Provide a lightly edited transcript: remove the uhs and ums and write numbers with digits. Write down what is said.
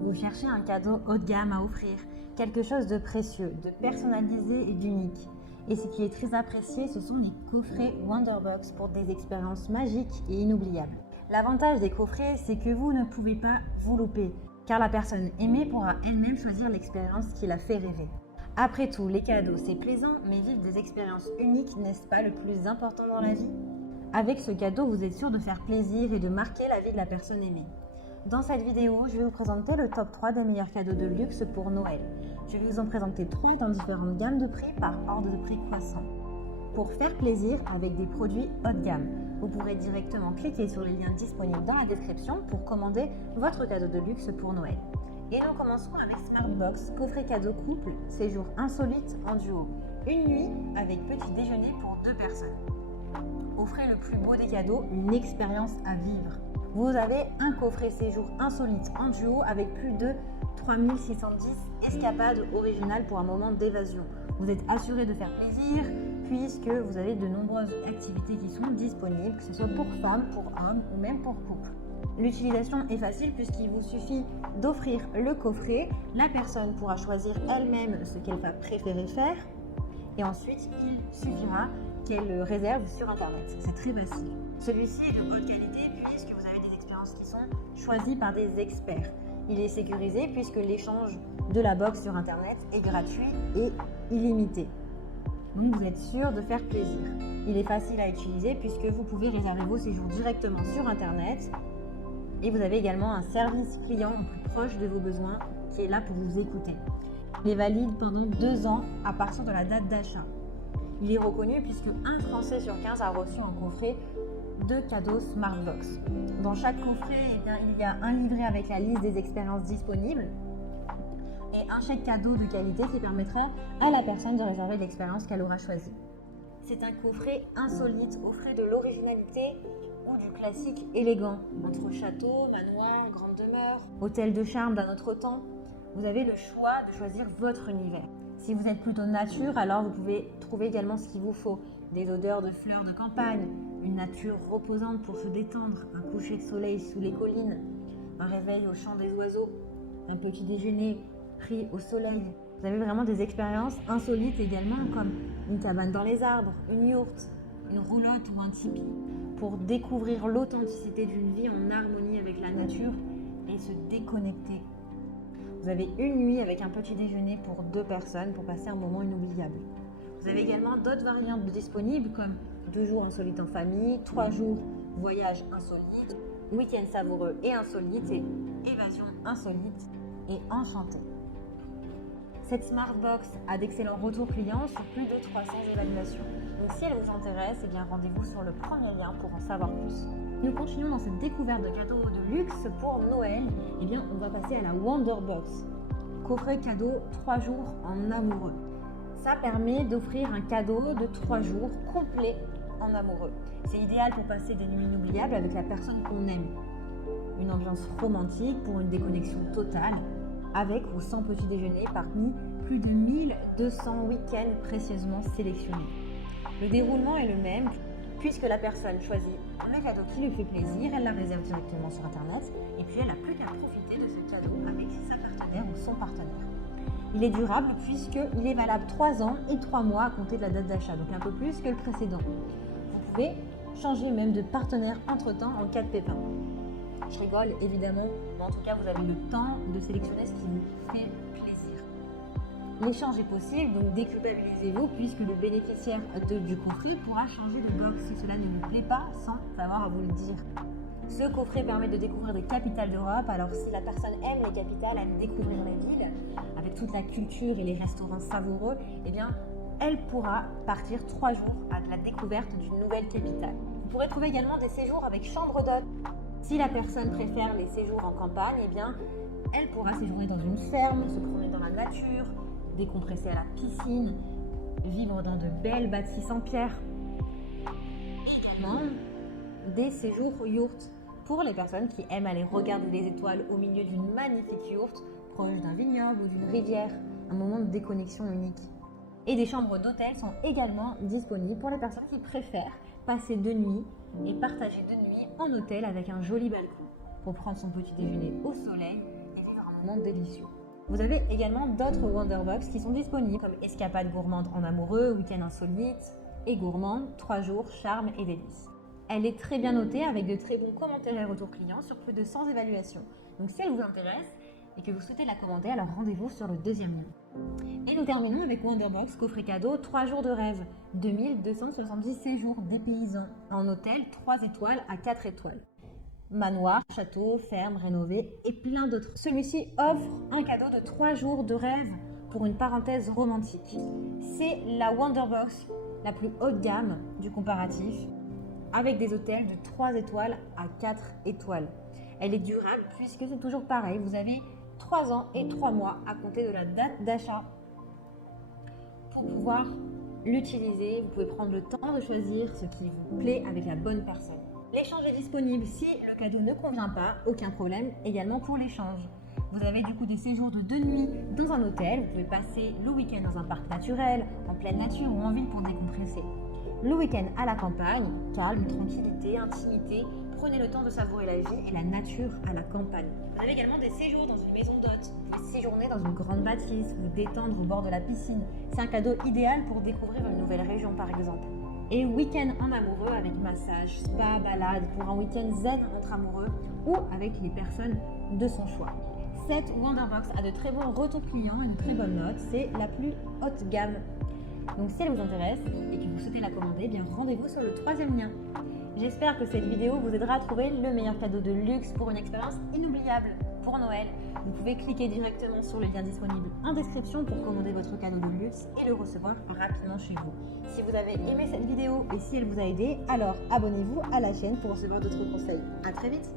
Vous cherchez un cadeau haut de gamme à offrir, quelque chose de précieux, de personnalisé et d'unique. Et ce qui est très apprécié, ce sont les coffrets Wonderbox pour des expériences magiques et inoubliables. L'avantage des coffrets, c'est que vous ne pouvez pas vous louper, car la personne aimée pourra elle-même choisir l'expérience qui la fait rêver. Après tout, les cadeaux, c'est plaisant, mais vivre des expériences uniques, n'est-ce pas le plus important dans la vie? Avec ce cadeau, vous êtes sûr de faire plaisir et de marquer la vie de la personne aimée. Dans cette vidéo, je vais vous présenter le top 3 des meilleurs cadeaux de luxe pour Noël. Je vais vous en présenter 3 dans différentes gammes de prix par ordre de prix croissant. Pour faire plaisir avec des produits haut de gamme, vous pourrez directement cliquer sur les liens disponibles dans la description pour commander votre cadeau de luxe pour Noël. Et nous commençons avec Smartbox, coffret cadeau couple, séjour insolite en duo. Une nuit avec petit déjeuner pour 2 personnes. Offrez le plus beau des cadeaux, une expérience à vivre. Vous avez un coffret séjour insolite en duo avec plus de 3610 escapades originales pour un moment d'évasion. Vous êtes assuré de faire plaisir puisque vous avez de nombreuses activités qui sont disponibles, que ce soit pour femmes, pour hommes ou même pour couple. L'utilisation est facile puisqu'il vous suffit d'offrir le coffret. La personne pourra choisir elle-même ce qu'elle va préférer faire et ensuite il suffira qu'elle réserve sur internet. C'est très facile. Celui-ci est de bonne qualité puisque vous avez des expériences qui sont choisies par des experts. Il est sécurisé puisque l'échange de la box sur internet est gratuit et illimité. Donc vous êtes sûr de faire plaisir. Il est facile à utiliser puisque vous pouvez réserver vos séjours directement sur internet et vous avez également un service client au plus proche de vos besoins qui est là pour vous écouter. Il est valide pendant 2 ans à partir de la date d'achat. Il est reconnu puisque un Français sur 15 a reçu un coffret de cadeaux Smartbox. Dans chaque coffret, il y a un livret avec la liste des expériences disponibles et un chèque cadeau de qualité qui permettrait à la personne de réserver l'expérience qu'elle aura choisie. C'est un coffret insolite, offrez de l'originalité ou du classique élégant, entre château, manoir, grande demeure, hôtel de charme d'un autre temps. Vous avez le choix de choisir votre univers. Si vous êtes plutôt nature, alors vous pouvez trouver également ce qu'il vous faut. Des odeurs de fleurs de campagne, une nature reposante pour se détendre, un coucher de soleil sous les collines, un réveil au chant des oiseaux, un petit déjeuner pris au soleil. Vous avez vraiment des expériences insolites également, comme une cabane dans les arbres, une yourte, une roulotte ou un tipi, pour découvrir l'authenticité d'une vie en harmonie avec la nature et se déconnecter. Vous avez une nuit avec un petit déjeuner pour 2 personnes pour passer un moment inoubliable. Vous avez également d'autres variantes disponibles comme 2 jours insolites en famille, 3 jours voyage insolite, week-end savoureux et insolite et évasion insolite et enchantée. Cette Smartbox a d'excellents retours clients sur plus de 300 évaluations. Donc si elle vous intéresse, rendez-vous sur le premier lien pour en savoir plus. Nous continuons dans cette découverte de cadeaux de luxe pour Noël. On va passer à la Wonderbox. Coffret cadeau 3 jours en amoureux. Ça permet d'offrir un cadeau de 3 jours complet en amoureux. C'est idéal pour passer des nuits inoubliables avec la personne qu'on aime. Une ambiance romantique pour une déconnexion totale, avec ou sans petit déjeuner parmi plus de 1200 week-ends précieusement sélectionnés. Le déroulement est le même puisque la personne choisit le cadeau qui lui fait plaisir, elle la réserve directement sur internet et puis elle n'a plus qu'à profiter de ce cadeau avec sa partenaire ou son partenaire. Il est durable puisqu'il est valable 3 ans et 3 mois à compter de la date d'achat, donc un peu plus que le précédent. Vous pouvez changer même de partenaire entre-temps en cas de pépin. Je rigole évidemment, mais en tout cas vous avez le temps de sélectionner ce qui vous fait plaisir. L'échange est possible, donc déculpabilisez-vous puisque le bénéficiaire du coffret pourra changer de box si cela ne lui plaît pas sans avoir à vous le dire. Ce coffret permet de découvrir des capitales d'Europe, alors si la personne aime les capitales, aime découvrir les villes, avec toute la culture et les restaurants savoureux, elle pourra partir 3 jours à la découverte d'une nouvelle capitale. Vous pourrez trouver également des séjours avec chambre d'hôte. Si la personne préfère les séjours en campagne, elle pourra séjourner dans une ferme, se promener dans la nature, décompresser à la piscine, vivre dans de belles bâtisses en pierre. Également, des séjours yourtes pour les personnes qui aiment aller regarder les étoiles au milieu d'une magnifique yourte proche d'un vignoble ou d'une rivière, un moment de déconnexion unique. Et des chambres d'hôtel sont également disponibles pour les personnes qui préfèrent passer 2 nuits et partager 2 nuits en hôtel avec un joli balcon pour prendre son petit déjeuner au soleil et vivre un moment délicieux. Vous avez également d'autres Wonderbox qui sont disponibles comme Escapade gourmande en amoureux, Week-end insolite et gourmande, 3 jours, charme et délices. Elle est très bien notée avec de très bons commentaires et retours clients sur plus de 100 évaluations. Donc si elle vous intéresse et que vous souhaitez la commander, alors rendez-vous sur le deuxième lien. Et nous terminons avec Wonderbox coffret cadeau 3 jours de rêve, 2270 séjours dépaysants en hôtel 3 étoiles à 4 étoiles. Manoir, château, ferme, rénové et plein d'autres. Celui-ci offre un cadeau de 3 jours de rêve pour une parenthèse romantique. C'est la Wonderbox la plus haut de gamme du comparatif, avec des hôtels de 3 étoiles à 4 étoiles. Elle est durable puisque c'est toujours pareil, vous avez 3 ans et 3 mois à compter de la date d'achat pour pouvoir l'utiliser. Vous pouvez prendre le temps de choisir ce qui vous plaît avec la bonne personne. L'échange est disponible si le cadeau ne convient pas, aucun problème également pour l'échange. Vous avez du coup des séjours de 2 nuits dans un hôtel, vous pouvez passer le week-end dans un parc naturel, en pleine nature ou en ville pour décompresser. Le week-end à la campagne, calme, tranquillité, intimité, prenez le temps de savourer la vie et la nature à la campagne. Vous avez également des séjours dans une maison d'hôtes, vous pouvez séjourner dans une grande bâtisse, vous détendre au bord de la piscine. C'est un cadeau idéal pour découvrir une nouvelle région par exemple. Et week-end en amoureux avec massage, spa, balade pour un week-end zen entre amoureux ou avec les personnes de son choix. Cette Wonderbox a de très bons retours clients et de très bonnes notes. C'est la plus haute gamme. Donc si elle vous intéresse et que vous souhaitez la commander, bien rendez-vous sur le troisième lien. J'espère que cette vidéo vous aidera à trouver le meilleur cadeau de luxe pour une expérience inoubliable pour Noël. Vous pouvez cliquer directement sur le lien disponible en description pour commander votre cadeau de luxe et le recevoir rapidement chez vous. Si vous avez aimé cette vidéo et si elle vous a aidé, alors abonnez-vous à la chaîne pour recevoir d'autres conseils. À très vite!